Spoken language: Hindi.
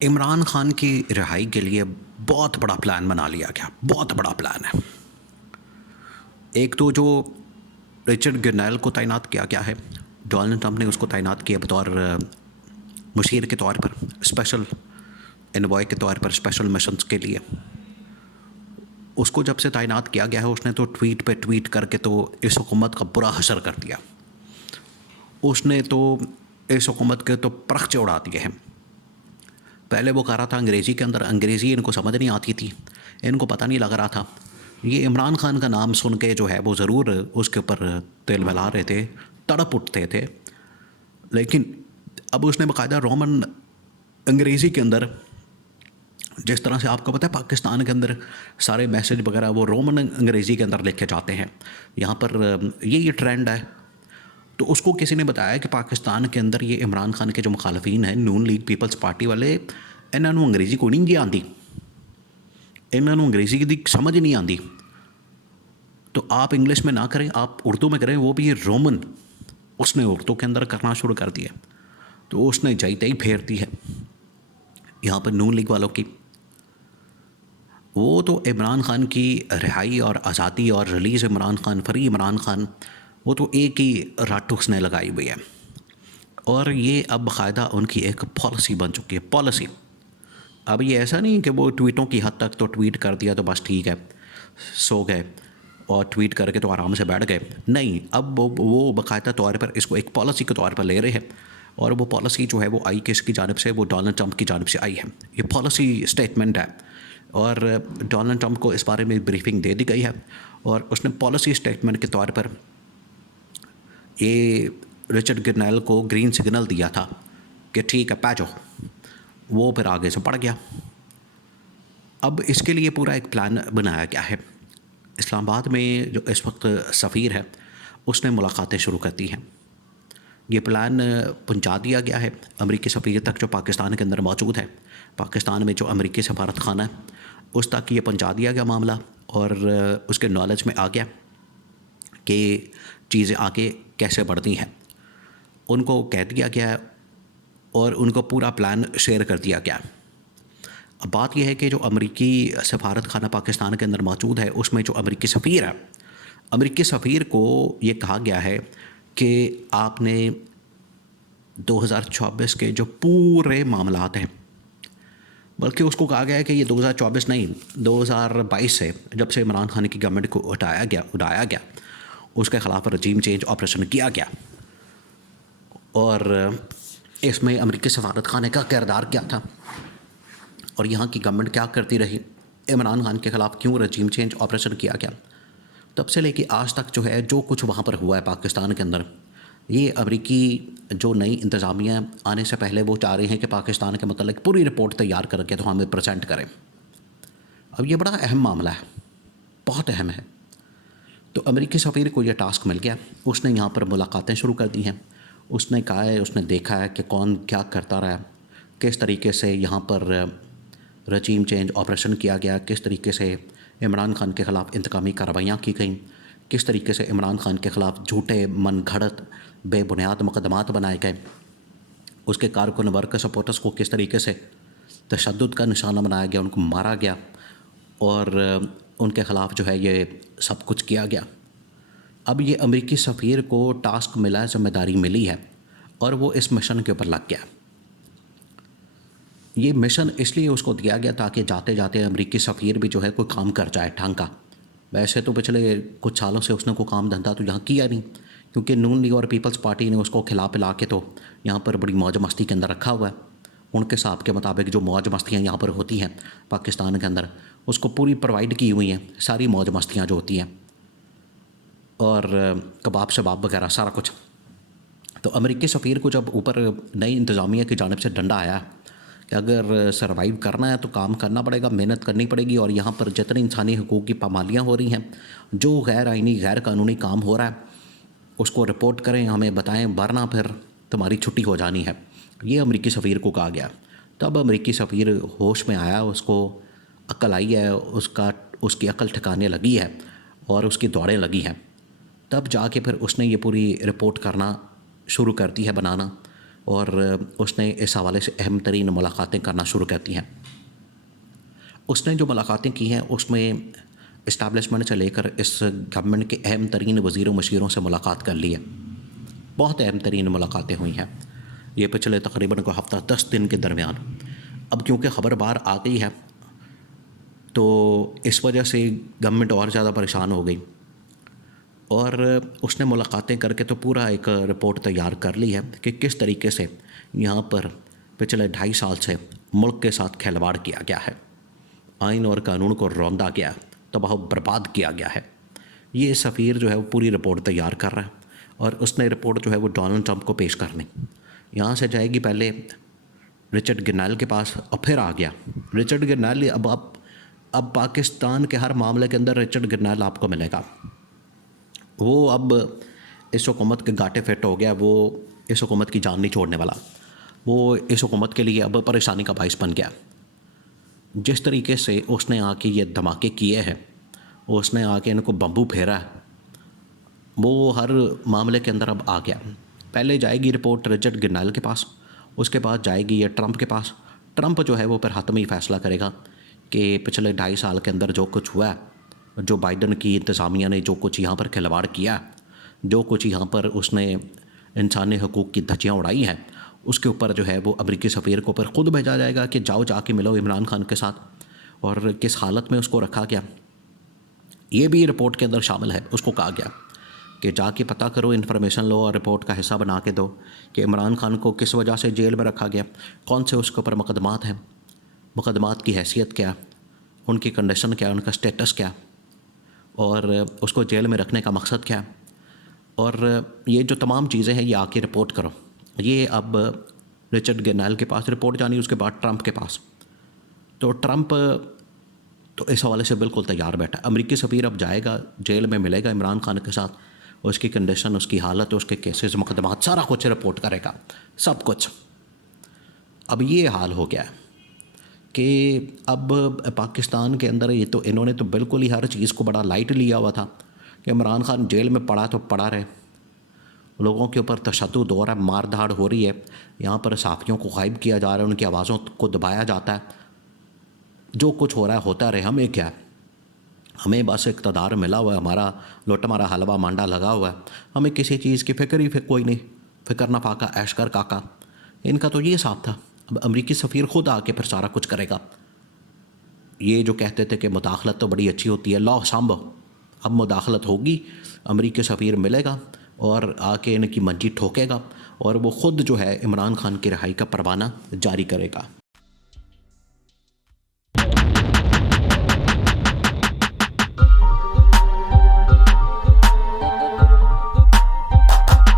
इमरान खान की रिहाई के लिए बहुत बड़ा प्लान बना लिया गया। बहुत बड़ा प्लान है। एक तो जो रिचर्ड गर्नेल को तैनात किया गया है, डोनाल्ड ट्रंप ने उसको तैनात किया बतौर मुशीर के तौर पर, स्पेशल एनवॉय के तौर पर, स्पेशल मिशंस के लिए। उसको जब से तैनात किया गया है, उसने तो ट्वीट पे ट्वीट करके तो इस हुकूमत का बुरा हशर कर दिया। उसने तो इस हुकूमत के तो परखचे उड़ा दिए हैं। पहले वो कह रहा था अंग्रेज़ी के अंदर, अंग्रेज़ी इनको समझ नहीं आती थी, इनको पता नहीं लग रहा था। ये इमरान खान का नाम सुन के जो है वो ज़रूर उसके ऊपर तिल मिला रहे थे, तड़प उठते थे। लेकिन अब उसने बाकायदा रोमन अंग्रेज़ी के अंदर, जिस तरह से आपको पता है पाकिस्तान के अंदर सारे मैसेज वगैरह वो रोमन अंग्रेज़ी के अंदर लिखे जाते हैं। यहाँ पर ये ट्रेंड है। तो उसको किसी ने बताया कि पाकिस्तान के अंदर ये इमरान खान के जो मुखालफिन हैं, नून लीग पीपल्स पार्टी वाले, इन्होंने अंग्रेज़ी को नहीं आती, इन्होंने अंग्रेज़ी की समझ नहीं आती, तो आप इंग्लिश में ना करें, आप उर्दू में करें, वो भी रोमन। उसने उर्दू के अंदर करना शुरू कर दिया। तो उसने जाई तई फेर दी है यहाँ पर नून लीग वालों की। वो तो इमरान खान की रिहाई और आज़ादी और रिलीज़ इमरान खान, फ्री इमरान खान, वो तो एक ही रट उसने लगाई हुई है। और ये अब बाकायदा उनकी एक पॉलिसी बन चुकी है, पॉलिसी। अब ये ऐसा नहीं कि वो ट्वीटों की हद तक तो ट्वीट कर दिया तो बस ठीक है, सो गए और ट्वीट करके तो आराम से बैठ गए। नहीं, अब वो बाकायदा तौर पर इसको एक पॉलिसी के तौर पर ले रहे हैं। और वो पॉलिसी जो है वो आई किसकी जानिब से? वो डोनाल्ड ट्रंप की जानिब से आई है। ये पॉलिसी स्टेटमेंट है और डोनाल्ड ट्रंप को इस बारे में ब्रीफिंग दे दी गई है और उसने पॉलिसी स्टेटमेंट के तौर पर ये रिचर्ड गर्नेल को ग्रीन सिग्नल दिया था कि ठीक है पैचो। वो फिर आगे से बढ़ गया। अब इसके लिए पूरा एक प्लान बनाया गया है। इस्लामाबाद में जो इस वक्त सफ़ीर है उसने मुलाकातें शुरू कर दी हैं। ये प्लान पहुंचा दिया गया है अमरीकी सफ़ीर तक जो पाकिस्तान के अंदर मौजूद है। पाकिस्तान में जो अमरीकी सफारत खाना है उस तक ये पहुंचा दिया गया मामला और उसके नॉलेज में आ गया कि चीज़ें आगे कैसे बढ़ती हैं। उनको कह दिया गया है और उनको पूरा प्लान शेयर कर दिया गया। अब बात यह है कि जो अमरीकी सफारत खाना पाकिस्तान के अंदर मौजूद है उसमें जो अमरीकी सफ़ीर है, अमरीकी सफ़ीर को ये कहा गया है कि आपने 2024 के जो पूरे मामलात हैं, बल्कि उसको कहा गया है कि ये 2024 नहीं 2022 से, जब से इमरान खान की गवर्नमेंट को उठाया गया उसके ख़िलाफ़ रजीम चेंज ऑपरेशन किया गया। और इसमें अमरीकी सफारत खाने का किरदार क्या था और यहाँ की गवर्नमेंट क्या करती रही, इमरान खान के ख़िलाफ़ क्यों रजीम चेंज ऑपरेशन किया गया, तब से लेके आज तक जो है जो कुछ वहाँ पर हुआ है पाकिस्तान के अंदर, ये अमरीकी जो नई इंतज़ामिया आने से पहले वो चाह रहे हैं कि पाकिस्तान के मतलब पूरी रिपोर्ट तैयार करके तो हमें प्रेजेंट करें। अब ये बड़ा अहम मामला है, बहुत अहम है। तो अमरीकी सफ़ीर को यह टास्क मिल गया, उसने यहाँ पर मुलाकातें शुरू कर दी हैं। उसने कहा है, उसने देखा है कि कौन क्या करता रहा, किस तरीके से यहाँ पर रजीम चेंज ऑपरेशन किया गया, किस तरीके से इमरान खान के ख़िलाफ़ इंतकामी कार्रवाइयाँ की गईं, किस तरीके से इमरान खान के ख़िलाफ़ झूठे मन घड़त बेबुनियाद मुकदमात बनाए गए, उसके कारकुन वर्ग के सपोर्टर्स को किस तरीके से तशद्दुद का निशाना बनाया गया, उनको मारा गया और उनके ख़िलाफ़ जो है ये सब कुछ किया गया। अब ये अमरीकी सफ़ीर को टास्क मिला है, ज़िम्मेदारी मिली है और वो इस मिशन के ऊपर लग गया। ये मिशन इसलिए उसको दिया गया ताकि जाते जाते अमरीकी सफ़ीर भी जो है कोई काम कर जाए ढंग का। वैसे तो पिछले कुछ सालों से उसने कोई काम धंधा तो यहाँ किया नहीं, क्योंकि नून लीग और पीपल्स पार्टी ने उसको खिला पिला के तो यहाँ पर बड़ी मौज मस्ती के अंदर रखा हुआ है। उनके हिसाब के मुताबिक जो मौज मस्तियाँ यहाँ पर होती हैं पाकिस्तान के अंदर, उसको पूरी प्रोवाइड की हुई हैं सारी मौज मस्तियाँ जो होती हैं, और कबाब शबाब वगैरह सारा कुछ। तो अमरीकी सफ़ीर को जब ऊपर नई इंतज़ामिया की जानिब से डंडा आया कि अगर सरवाइव करना है तो काम करना पड़ेगा, मेहनत करनी पड़ेगी, और यहाँ पर जितनी इंसानी हकूक़ की पामालियाँ हो रही हैं, जो गैर आइनी गैर कानूनी काम हो रहा है, उसको रिपोर्ट करें, हमें बताएं, वरना फिर तुम्हारी छुट्टी हो जानी है। ये अमरीकी सफ़ीर को कहा गया। तब अमरीकी सफ़ीर होश में आया, उसको अक्ल आई है, उसकी अक्ल ठिकाने लगी है और उसकी दौड़ें लगी हैं। तब जाके फिर उसने ये पूरी रिपोर्ट करना शुरू कर दी है, बनाना, और उसने इस हवाले से अहम तरीन मुलाकातें करना शुरू कर दी हैं। उसने जो मुलाकातें की हैं उसमें इस्टेब्लिशमेंट से लेकर इस गवर्नमेंट के अहम तरीन वज़ीरों मशीरों से मुलाकात कर ली है। बहुत अहम तरीन मुलाकातें हुई हैं ये पिछले तकरीबन को हफ़्ता 10 दिन के दरमियान। अब क्योंकि ख़बर बाहर आ गई है तो इस वजह से गवर्नमेंट और ज़्यादा परेशान हो गई और उसने मुलाकातें करके तो पूरा एक रिपोर्ट तैयार कर ली है कि किस तरीके से यहाँ पर पिछले 2.5 साल से मुल्क के साथ खिलवाड़ किया गया है, आइन और कानून को रौंदा गया, तबाह बर्बाद किया गया है। ये सफ़ीर जो है वो पूरी रिपोर्ट तैयार कर रहा है और उसने रिपोर्ट जो है वो डोनाल्ड ट्रंप को पेश करनी। यहाँ से जाएगी पहले रिचर्ड गिरनैल के पास और फिर आ गया रिचर्ड गिरनैल। अब पाकिस्तान के हर मामले के अंदर रिचर्ड गिरनैल आपको मिलेगा। वो अब इस हुकूमत के गाटे फिट हो गया, वो इस हुकूमत की जान नहीं छोड़ने वाला, वो इस हुकूमत के लिए अब परेशानी का बाइस बन गया। जिस तरीके से उसने आके ये धमाके किए हैं, उसने आके इनको बम्बू फेरा है, वो हर मामले के अंदर अब आ गया। पहले जाएगी रिपोर्ट रिचर्ड गिरनैल के पास, उसके बाद जाएगी ये ट्रंप के पास। ट्रंप जो है वो फिर हतमी फ़ैसला करेगा कि पिछले 2.5 साल के अंदर जो कुछ हुआ है, जो बाइडन की इंतज़ामिया ने जो कुछ यहाँ पर खिलवाड़ किया, जो कुछ यहाँ पर उसने इंसानी हकूक़ की धज्जियाँ उड़ाई हैं, उसके ऊपर जो है वो अमरीकी सफ़ीर को पर ख़ुद भेजा जाएगा कि जाओ जाके मिलो इमरान खान के साथ और किस हालत में उसको रखा गया। ये भी रिपोर्ट के अंदर शामिल है। उसको कहा गया कि जाके पता करो, इन्फॉर्मेशन लो और रिपोर्ट का हिस्सा बना के दो कि इमरान खान को किस वजह से जेल में रखा गया, कौन से उसके ऊपर मुकदमात हैं, मुकदमात की हैसियत क्या, उनकी कंडीशन क्या, उनका स्टेटस क्या और उसको जेल में रखने का मकसद क्या। और ये जो तमाम चीज़ें हैं ये आके रिपोर्ट करो। ये अब रिचर्ड गिरनैल के पास रिपोर्ट जानी, उसके बाद ट्रंप के पास। तो ट्रंप तो इस हवाले से बिल्कुल तैयार बैठा। अमरीकी सफ़ीर अब जाएगा, जेल में मिलेगा इमरान खान के साथ, उसकी कंडीशन, उसकी हालत, उसके केसेस, मुकदमात, सारा कुछ रिपोर्ट करेगा, सब कुछ। अब ये हाल हो गया कि अब पाकिस्तान के अंदर ये तो इन्होंने तो बिल्कुल ही हर चीज़ को बड़ा लाइट लिया हुआ था कि इमरान खान जेल में पड़ा तो पड़ा रहे, लोगों के ऊपर तशद्दुद हो रहा है, मार धाड़ हो रही है, यहाँ पर सहाफ़ियों को गायब किया जा रहा है, उनकी आवाज़ों को दबाया जाता है, जो कुछ हो रहा है होता रहे, हमें क्या है, हमें बस इक़्तिदार मिला हुआ है, हमारा लोटमारा हलवा मांडा लगा हुआ है, हमें किसी चीज़ की फ़िक्र ही कोई नहीं, फ़िक्र ना फाका ऐश कर काका। इनका तो ये हिसाब था। अब अमरीकी सफ़ीर ख़ुद आके फिर सारा कुछ करेगा। ये जो कहते थे कि मुदाखलत तो बड़ी अच्छी होती है, लो सांभो, अब मुदाखलत होगी, अमरीकी सफ़ीर मिलेगा और आके इनकी मंजी ठोकेगा और वो ख़ुद जो है इमरान खान की रिहाई का परवाना जारी करेगा।